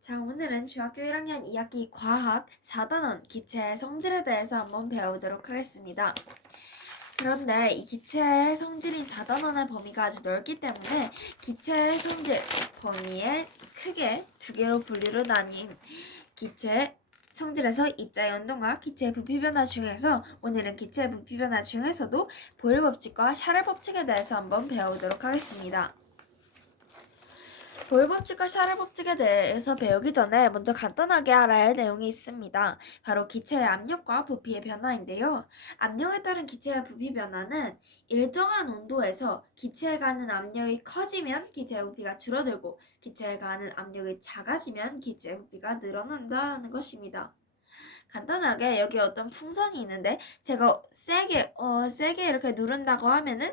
자, 오늘은 중학교 1학년 2학기 과학 4단원 기체의 성질에 대해서 한번 배워보도록 하겠습니다. 그런데 이 기체의 성질인 4단원의 범위가 아주 넓기 때문에 기체의 성질 범위에 크게 두 개로 분류로 나뉜 기체의 성질에서 입자의 운동과 기체의 부피 변화 중에서 오늘은 기체의 부피 변화 중에서도 보일 법칙과 샤를 법칙에 대해서 한번 배워보도록 하겠습니다. 보일 법칙과 샤를 법칙에 대해서 배우기 전에 먼저 간단하게 알아야 할 내용이 있습니다. 바로 기체의 압력과 부피의 변화인데요. 압력에 따른 기체의 부피 변화는 일정한 온도에서 기체에 가는 압력이 커지면 기체의 부피가 줄어들고 기체에 가는 압력이 작아지면 기체의 부피가 늘어난다라는 것입니다. 간단하게 여기 어떤 풍선이 있는데 제가 세게 이렇게 누른다고 하면은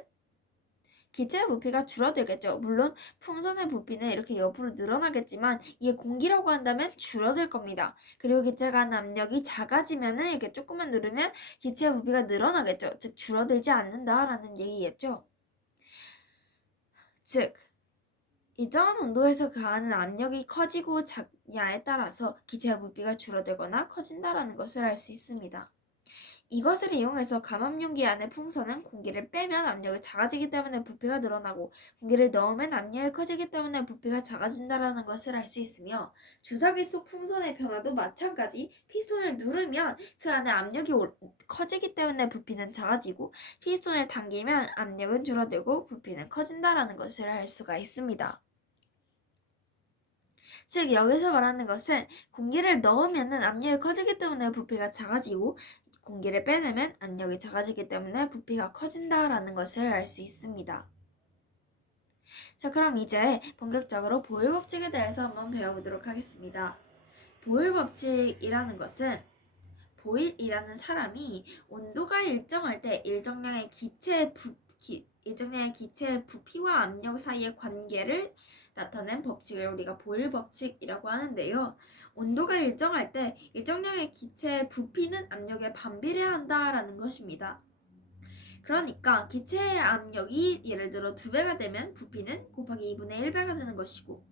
기체의 부피가 줄어들겠죠. 물론 풍선의 부피는 이렇게 옆으로 늘어나겠지만 이게 공기라고 한다면 줄어들 겁니다. 그리고 기체가 하는 압력이 작아지면은 이렇게 조금만 누르면 기체의 부피가 늘어나겠죠. 즉 줄어들지 않는다라는 얘기겠죠. 즉 일정한 온도에서 가하는 압력이 커지고 작냐에 따라서 기체의 부피가 줄어들거나 커진다라는 것을 알 수 있습니다. 이것을 이용해서 감압용기 안의 풍선은 공기를 빼면 압력이 작아지기 때문에 부피가 늘어나고 공기를 넣으면 압력이 커지기 때문에 부피가 작아진다는 것을 알 수 있으며 주사기 속 풍선의 변화도 마찬가지 피스톤을 누르면 그 안에 압력이 커지기 때문에 부피는 작아지고 피스톤을 당기면 압력은 줄어들고 부피는 커진다는 것을 알 수가 있습니다. 즉 여기서 말하는 것은 공기를 넣으면 압력이 커지기 때문에 부피가 작아지고 공기를 빼내면 압력이 작아지기 때문에 부피가 커진다라는 것을 알 수 있습니다. 자, 그럼 이제 본격적으로 보일 법칙에 대해서 한번 배워보도록 하겠습니다. 보일 법칙이라는 것은 보일이라는 사람이 온도가 일정할 때 일정량의 기체의 부피와 압력 사이의 관계를 나타낸 법칙을 우리가 보일 법칙이라고 하는데요. 온도가 일정할 때 일정량의 기체의 부피는 압력에 반비례한다라는 것입니다. 그러니까 기체의 압력이 예를 들어 2배가 되면 부피는 곱하기 2분의 1배가 되는 것이고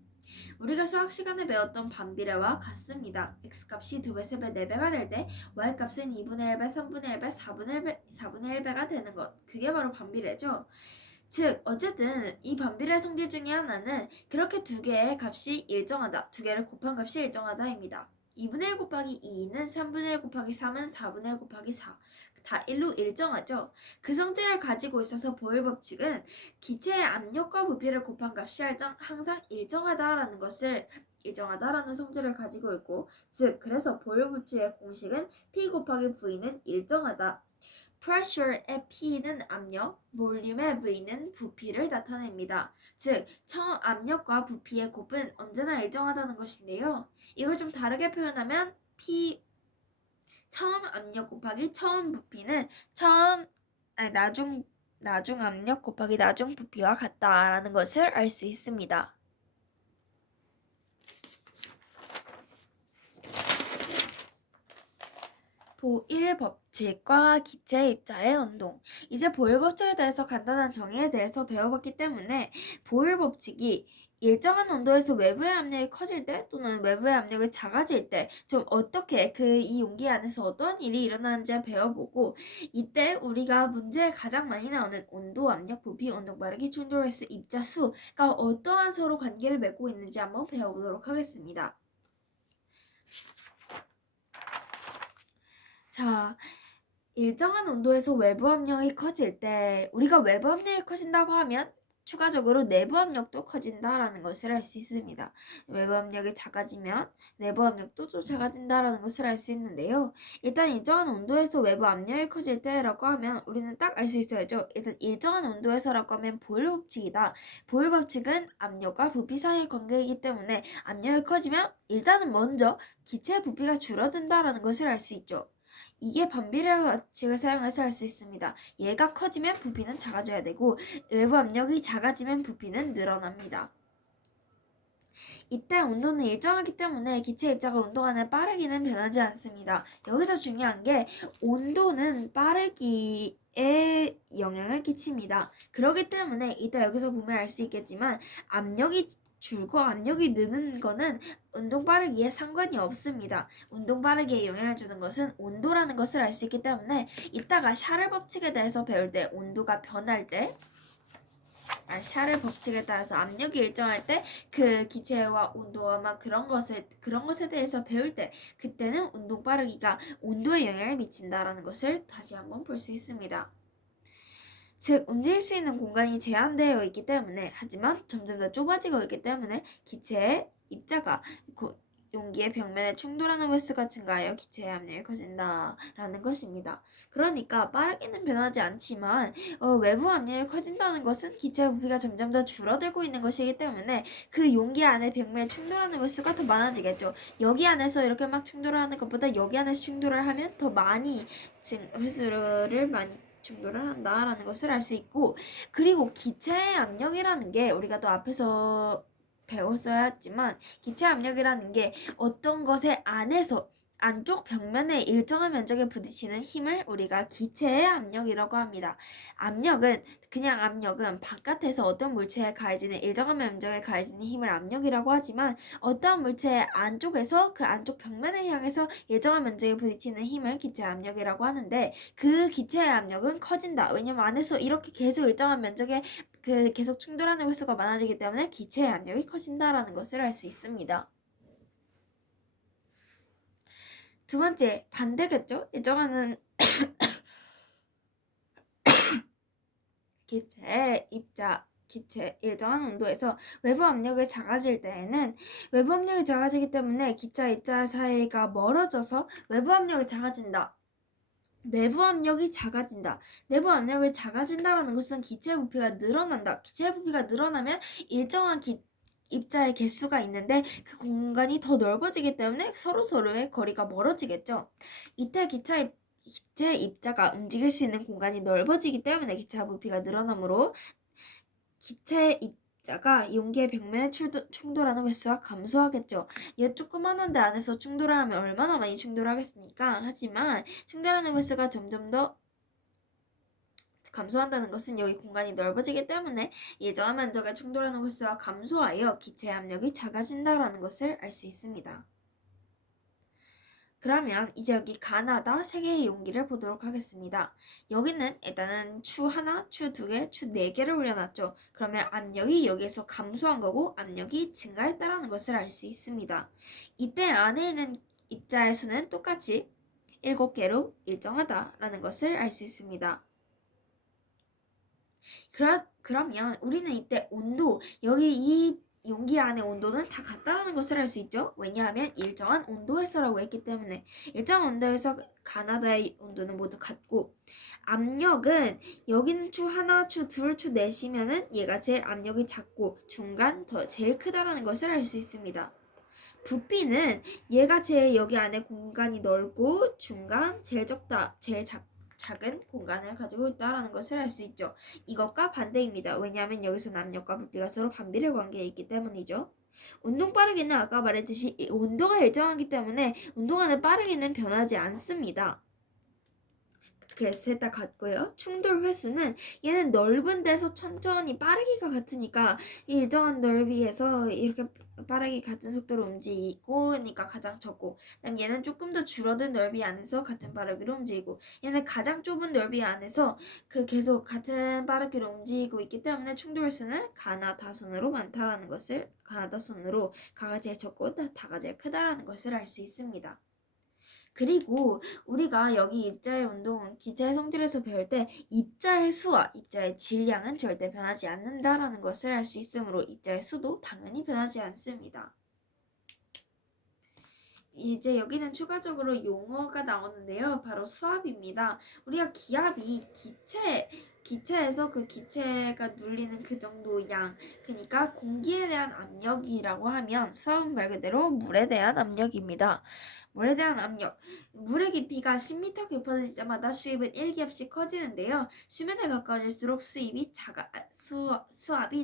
우리가 수학 시간에 배웠던 반비례와 같습니다. x값이 2배, 3배, 4배가 될 때 y값은 2분의 1배, 3분의 1배, 4분의 1배가 되는 것. 그게 바로 반비례죠. 즉 어쨌든 이 반비례 성질 중에 하나는 그렇게 두 개의 값이 일정하다. 두 개를 곱한 값이 일정하다입니다. 2분의 1 곱하기 2는 3분의 1 곱하기 3은 4분의 1 곱하기 4. 다 1로 일정하죠. 그 성질을 가지고 있어서 보일 법칙은 기체의 압력과 부피를 곱한 값이 항상 일정하다라는 성질을 가지고 있고 즉 그래서 보일 법칙의 공식은 P 곱하기 V는 일정하다. pressure의 P는 압력, 볼륨의 V는 부피를 나타냅니다. 즉, 처음 압력과 부피의 곱은 언제나 일정하다는 것인데요. 이걸 좀 다르게 표현하면 처음 압력 곱하기 처음 부피는 나중 압력 곱하기 나중 부피와 같다라는 것을 알 수 있습니다. 보일 법칙과 기체 입자의 운동. 이제 보일 법칙에 대해서 간단한 정의에 대해서 배워봤기 때문에 보일 법칙이 일정한 온도에서 외부의 압력이 커질 때 또는 외부의 압력이 작아질 때 좀 어떻게 이 용기 안에서 어떤 일이 일어나는지 배워보고 이때 우리가 문제에 가장 많이 나오는 온도, 압력, 부피, 운동, 마르기, 충돌 횟수, 입자 수가 어떠한 서로 관계를 맺고 있는지 한번 배워보도록 하겠습니다. 자, 일정한 온도에서 외부 압력이 커질 때 우리가 외부 압력이 커진다고 하면 추가적으로 내부 압력도 커진다라는 것을 알 수 있습니다. 외부 압력이 작아지면 내부 압력도 또 작아진다라는 것을 알 수 있는데요. 일단 일정한 온도에서 외부 압력이 커질 때라고 하면 우리는 딱 알 수 있어야죠. 일단 일정한 온도에서라고 하면 보일 법칙이다. 보일 법칙은 압력과 부피 사이의 관계이기 때문에 압력이 커지면 일단은 먼저 기체의 부피가 줄어든다라는 것을 알 수 있죠. 이게 반비례 법칙을 사용해서 할 수 있습니다. 얘가 커지면 부피는 작아져야 되고 외부 압력이 작아지면 부피는 늘어납니다. 이때 온도는 일정하기 때문에 기체 입자가 운동 안에 빠르기는 변하지 않습니다. 여기서 중요한 게 온도는 빠르기에 영향을 끼칩니다. 그렇기 때문에 이따 여기서 보면 알 수 있겠지만 압력이 줄고 압력이 느는 거는 운동 빠르기에 상관이 없습니다. 운동 빠르기에 영향을 주는 것은 온도라는 것을 알 수 있기 때문에 이따가 샤를 법칙에 대해서 배울 때 온도가 변할 때 샤를 법칙에 따라서 압력이 일정할 때 그 기체와 온도와 막 그런 것에 대해서 배울 때 그때는 운동 빠르기가 온도에 영향을 미친다라는 것을 다시 한번 볼 수 있습니다. 즉 움직일 수 있는 공간이 제한되어 있기 때문에 하지만 점점 더 좁아지고 있기 때문에 기체의 입자가 용기의 벽면에 충돌하는 횟수가 증가하여 기체의 압력이 커진다라는 것입니다. 그러니까 빠르게는 변하지 않지만 외부 압력이 커진다는 것은 기체의 부피가 점점 더 줄어들고 있는 것이기 때문에 그 용기 안에 벽면에 충돌하는 횟수가 더 많아지겠죠. 여기 안에서 이렇게 막 충돌을 하는 것보다 여기 안에서 충돌을 하면 더 많이 횟수를 많이 충돌을 한다라는 것을 알 수 있고, 그리고 기체의 압력이라는 게 우리가 또 앞에서 배웠어야 했지만 기체 압력이라는 게 어떤 것의 안에서 안쪽 벽면에 일정한 면적에 부딪히는 힘을 우리가 기체의 압력이라고 합니다. 그냥 압력은 바깥에서 어떤 물체에 가해지는 일정한 면적에 가해지는 힘을 압력이라고 하지만 어떠한 물체의 안쪽에서 그 안쪽 벽면을 향해서 일정한 면적에 부딪히는 힘을 기체 압력이라고 하는데 그 기체의 압력은 커진다. 왜냐면 안에서 이렇게 계속 일정한 면적에 계속 충돌하는 횟수가 많아지기 때문에 기체의 압력이 커진다라는 것을 알 수 있습니다. 두 번째, 반대겠죠? 일정한 기체 일정한 온도에서 외부 압력이 작아질 때에는 외부 압력이 작아지기 때문에 기체와 입자 사이가 멀어져서 외부 압력이 작아진다. 내부 압력이 작아진다. 내부 압력이 작아진다라는 것은 기체의 부피가 늘어난다. 기체의 부피가 늘어나면 일정한 입자의 개수가 있는데 그 공간이 더 넓어지기 때문에 서로의 거리가 멀어지겠죠. 이때 기체 입자가 움직일 수 있는 공간이 넓어지기 때문에 기체의 부피가 늘어나므로 기체 입자가 용기의 벽면에 충돌하는 횟수가 감소하겠죠. 얘 조그만한 데 안에서 충돌을 하면 얼마나 많이 충돌하겠습니까? 하지만 충돌하는 횟수가 점점 더 감소한다는 것은 여기 공간이 넓어지기 때문에 일정한 면적에 충돌하는 횟수가 감소하여 기체의 압력이 작아진다는 것을 알 수 있습니다. 그러면 이제 여기 가나다 세 개의 용기를 보도록 하겠습니다. 여기는 일단은 추 하나, 추 두 개, 추 네 개를 올려놨죠. 그러면 압력이 여기에서 감소한 거고 압력이 증가했다라는 것을 알 수 있습니다. 이때 안에 있는 입자의 수는 똑같이 7개로 일정하다라는 것을 알 수 있습니다. 그러면 우리는 이때 온도, 여기 이 용기 안의 온도는 다 같다라는 것을 알 수 있죠. 왜냐하면 일정한 온도에서라고 했기 때문에 일정한 온도에서 가나다의 온도는 모두 같고 압력은 여기는 추 하나, 추 둘, 추 넷이면은 얘가 제일 압력이 작고 중간 더 제일 크다라는 것을 알 수 있습니다. 부피는 얘가 제일 여기 안에 공간이 넓고 중간 제일 적다, 제일 작은 공간을 가지고 있다라는 것을 알 수 있죠. 이것과 반대입니다. 왜냐하면 여기서 압력과 부피가 서로 반비례 관계에 있기 때문이죠. 운동 빠르기는 아까 말했듯이 온도가 일정하기 때문에 운동하는 빠르기는 변하지 않습니다. 그래서 셋 다 같고요. 충돌 횟수는 얘는 넓은 데서 천천히 빠르기가 같으니까 일정한 넓이에서 이렇게 빠르게 같은 속도로 움직이고 그러니까 가장 적고, 그다음 얘는 조금 더 줄어든 넓이 안에서 같은 빠르기로 움직이고, 얘는 가장 좁은 넓이 안에서 계속 같은 빠르기로 움직이고 있기 때문에 충돌 횟수는 가나다순으로 많다라는 것을, 가나다순으로 가가 제일 적고 다가 제일 크다라는 것을 알 수 있습니다. 그리고 우리가 여기 입자의 운동은 기체의 성질에서 배울 때 입자의 수와 입자의 질량은 절대 변하지 않는다라는 것을 알 수 있으므로 입자의 수도 당연히 변하지 않습니다. 이제 여기는 추가적으로 용어가 나오는데요. 바로 수압입니다. 우리가 기압이 기체에서 그 기체가 눌리는 그 정도 양, 그러니까 공기에 대한 압력이라고 하면 수압은 말 그대로 물에 대한 압력입니다. 물에 대한 압력. 물의 깊이가 10m 깊어질 때마다 수압은 1기압씩 커지는데요. 수면에 가까워질수록 수압이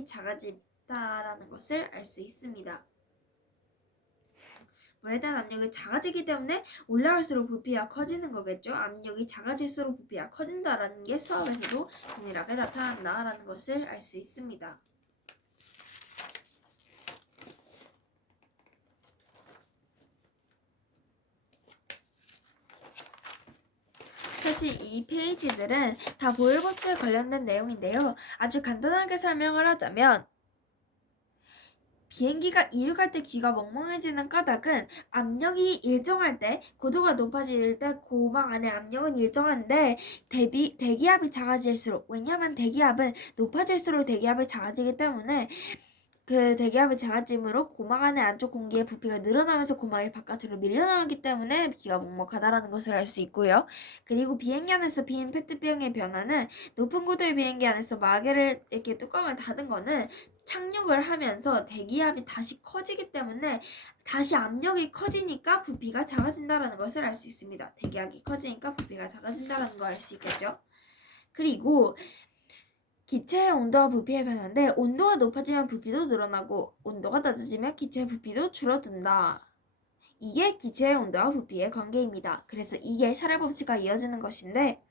작아진다라는 것을 알 수 있습니다. 물에 대한 압력이 작아지기 때문에 올라갈수록 부피가 커지는 거겠죠. 압력이 작아질수록 부피가 커진다라는 게 수압에서도 동일하게 나타난다라는 것을 알 수 있습니다. 나머지 이 페이지들은 다 보일 법칙에 관련된 내용인데요. 아주 간단하게 설명을 하자면 비행기가 이륙할 때 귀가 멍멍해지는 까닭은 압력이 일정할 때, 고도가 높아질 때 고막 안에 압력은 일정한데 대기압이 작아질수록, 왜냐하면 대기압은 높아질수록 대기압이 작아지기 때문에 그 대기압이 작아짐으로 고막 안의 안쪽 공기의 부피가 늘어나면서 고막이 바깥으로 밀려나가기 때문에 귀가 먹먹하다라는 것을 알 수 있고요. 그리고 비행기 안에서 빈 페트병의 변화는 높은 고도의 비행기 안에서 마개를 이렇게 뚜껑을 닫은 거는 착륙을 하면서 대기압이 다시 커지기 때문에 다시 압력이 커지니까 부피가 작아진다라는 것을 알 수 있습니다. 대기압이 커지니까 부피가 작아진다라는 걸 알 수 있겠죠. 그리고 기체의 온도와 부피의 변화인데 온도가 높아지면 부피도 늘어나고 온도가 낮아지면 기체의 부피도 줄어든다. 이게 기체의 온도와 부피의 관계입니다. 그래서 이게 샤를 법칙과 이어지는 것인데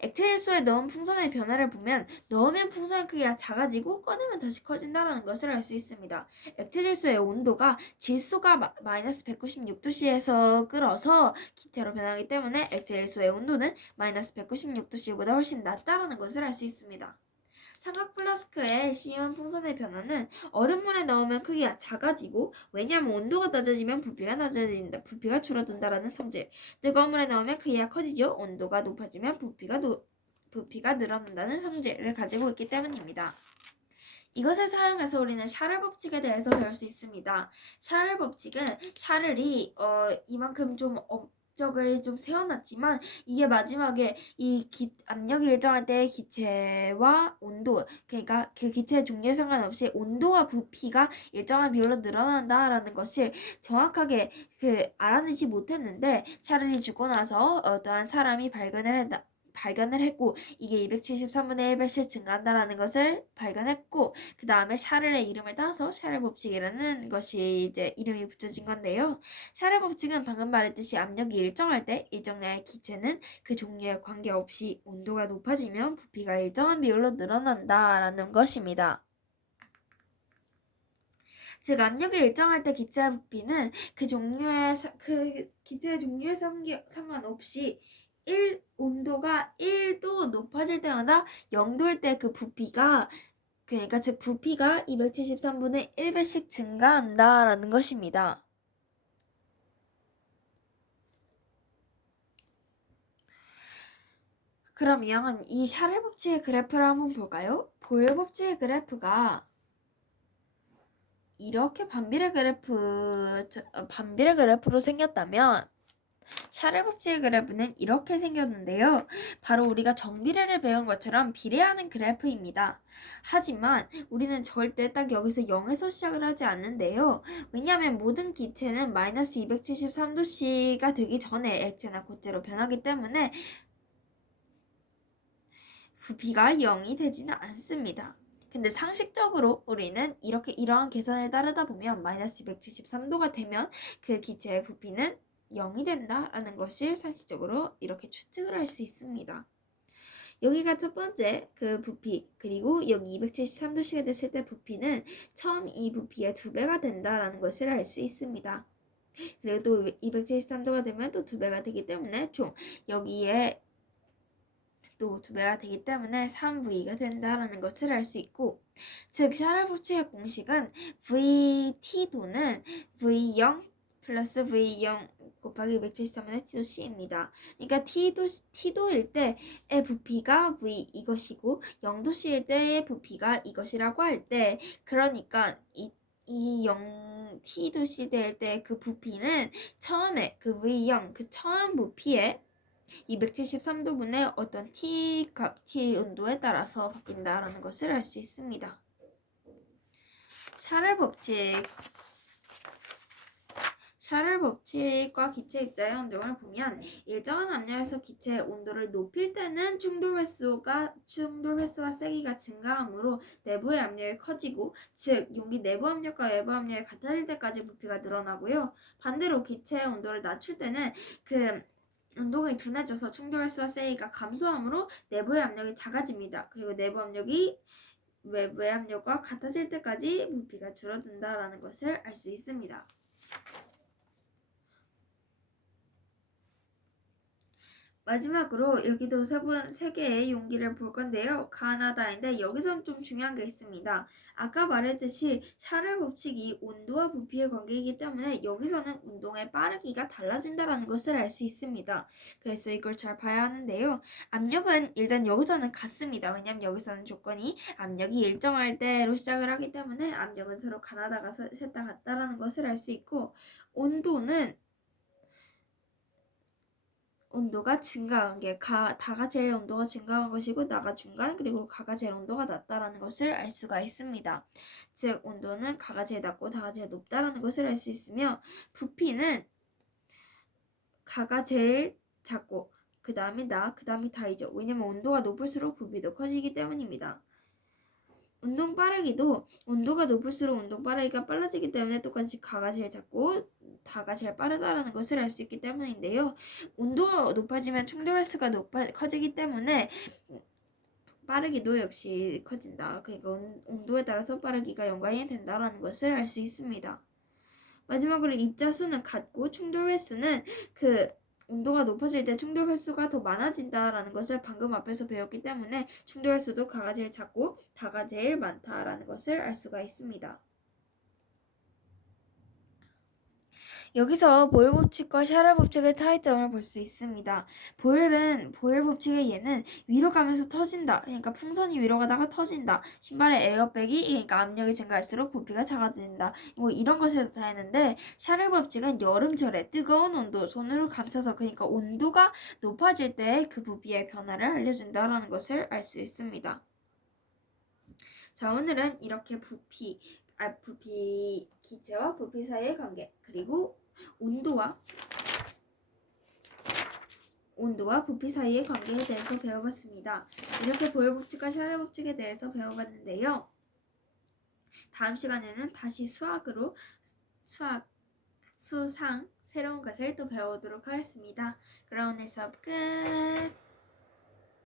액체질소에 넣은 풍선의 변화를 보면 넣으면 풍선의 크기가 작아지고 꺼내면 다시 커진다는 것을 알 수 있습니다. 액체질소의 온도가 질소가 마이너스 196도씨에서 끓어서 기체로 변하기 때문에 액체질소의 온도는 마이너스 196도씨보다 훨씬 낮다는 것을 알 수 있습니다. 삼각 플라스크에 씌운 풍선의 변화는 얼음물에 넣으면 크기가 작아지고, 왜냐하면 온도가 낮아지면 부피가 줄어든다라는 성질. 뜨거운 물에 넣으면 크기가 커지죠. 온도가 높아지면 부피가 늘어난다는 성질을 가지고 있기 때문입니다. 이것을 사용해서 우리는 샤를 법칙에 대해서 배울 수 있습니다. 샤를 법칙은 샤를이 이만큼 좀 업적을 좀 세워놨지만 이게 마지막에 압력이 일정할 때 기체와 온도, 그러니까 그 기체의 종류에 상관없이 온도와 부피가 일정한 비율로 늘어난다라는 것을 정확하게 알아내지 못했는데, 샤를이 죽고 나서 어떠한 사람이 발견을 했고 이게 273분의 1배씩 증가한다라는 것을 발견했고, 그 다음에 샤를의 이름을 따서 샤를 법칙이라는 것이 이제 이름이 붙여진 건데요. 샤를 법칙은 방금 말했듯이 압력이 일정할 때 일정량의 기체는 그 종류에 관계없이 온도가 높아지면 부피가 일정한 비율로 늘어난다라는 것입니다. 즉 압력이 일정할 때 기체의 부피는 그 기체의 종류에 상관없이 온도가 1도 높아질 때마다 0도일 때 그 부피가, 그러니까 즉 부피가 273분의 1배씩 증가한다라는 것입니다. 그러면 이 샤를 법칙의 그래프를 한번 볼까요? 보일 법칙의 그래프가 이렇게 반비례 그래프로 생겼다면 샤를 법칙의 그래프는 이렇게 생겼는데요. 바로 우리가 정비례를 배운 것처럼 비례하는 그래프입니다. 하지만 우리는 절대 딱 여기서 0에서 시작을 하지 않는데요. 왜냐하면 모든 기체는 마이너스 273도씨가 되기 전에 액체나 고체로 변하기 때문에 부피가 0이 되지는 않습니다. 근데 상식적으로 우리는 이러한 계산을 따르다 보면 마이너스 273도가 되면 그 기체의 부피는 0이 된다라는 것을 상식적으로 이렇게 추측을 할 수 있습니다. 여기가 첫 번째 그 부피, 그리고 여기 273도씨가 됐을 때 부피는 처음 이 부피의 2배가 된다라는 것을 알 수 있습니다. 그리고 또 273도가 되면 또 2배가 되기 때문에 총 여기에 또 2배가 되기 때문에 3V가 된다라는 것을 알 수 있고, 즉 샤를 법칙의 공식은 VT도는 V0 플러스 V0 곱하기 273분의 T도C입니다. 그러니까 T도일 때의 부피가 V 이것이고 0도C일 때의 부피가 이것이라고 할 때, 그러니까 T도C 될 때 그 부피는 처음에 그 V0 그 처음 부피에 273도분의 어떤 T 온도에 따라서 바뀐다라는 것을 알 수 있습니다. 샤를 법칙과 기체 입자의 운동을 보면 일정한 압력에서 기체의 온도를 높일 때는 충돌 횟수와 세기가 증가하므로 내부의 압력이 커지고, 즉 용기 내부 압력과 외부 압력이 같아질 때까지 부피가 늘어나고요. 반대로 기체의 온도를 낮출 때는 그 운동이 둔해져서 충돌 횟수와 세기가 감소하므로 내부의 압력이 작아집니다. 그리고 내부 압력이 외부의 압력과 같아질 때까지 부피가 줄어든다라는 것을 알 수 있습니다. 마지막으로 여기도 세 개의 용기를 볼 건데요. 가나다인데 여기선 좀 중요한 게 있습니다. 아까 말했듯이 샤를 법칙이 온도와 부피의 관계이기 때문에 여기서는 운동의 빠르기가 달라진다는 것을 알 수 있습니다. 그래서 이걸 잘 봐야 하는데요. 압력은 일단 여기서는 같습니다. 왜냐하면 여기서는 조건이 압력이 일정할 때로 시작을 하기 때문에 압력은 서로 가나다가 셋 다 같다라는 것을 알 수 있고, 온도가 증가한 게 다가 제일 온도가 증가한 것이고 나가 중간 그리고 가가 제일 온도가 낮다라는 것을 알 수가 있습니다. 즉 온도는 가가 제일 낮고 다가 제일 높다라는 것을 알 수 있으며, 부피는 가가 제일 작고 그 다음이 그 다음이 다이죠. 왜냐면 온도가 높을수록 부피도 커지기 때문입니다. 운동 빠르기도 온도가 높을수록 운동 빠르기가 빨라지기 때문에 똑같이 가가 제일 작고 다가 제일 빠르다라는 것을 알 수 있기 때문인데요. 온도가 높아지면 충돌 횟수가 커지기 때문에 빠르기도 역시 커진다. 그러니까 온도에 따라서 빠르기가 연관이 된다라는 것을 알 수 있습니다. 마지막으로 입자수는 같고 충돌 횟수는 온도가 높아질 때 충돌 횟수가 더 많아진다라는 것을 방금 앞에서 배웠기 때문에 충돌 횟수도 가가 제일 작고 다가 제일 많다라는 것을 알 수가 있습니다. 여기서 보일 법칙과 샤럴 법칙의 차이점을 볼 수 있습니다. 보일 법칙의 얘는 위로 가면서 터진다. 그러니까 풍선이 위로 가다가 터진다. 신발의 에어백이 그러니까 압력이 증가할수록 부피가 작아진다. 뭐 이런 것을 나타내는데, 샤럴 법칙은 여름철에 뜨거운 온도 손으로 감싸서 그러니까 온도가 높아질 때 그 부피의 변화를 알려준다라는 것을 알 수 있습니다. 자, 오늘은 이렇게 기체와 부피 사이의 관계, 그리고 온도와 부피 사이의 관계에 대해서 배워봤습니다. 이렇게 보일 법칙과 샤를 법칙에 대해서 배워봤는데요. 다음 시간에는 다시 수상 새로운 것을 또 배워보도록 하겠습니다. 그럼 오늘 수업 끝!